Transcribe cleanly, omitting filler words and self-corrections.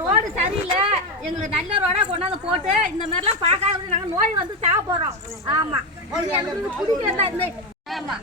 Road சரியில்லை, எங்களுக்கு நல்ல ரோடா கொண்டாந்து போட்டு இந்த மாதிரிலாம் பார்க்காத நாங்கள் நோய் வந்து சாக போறோம். ஆமா எங்களுக்கு பிடிக்கல இந்த ஆமா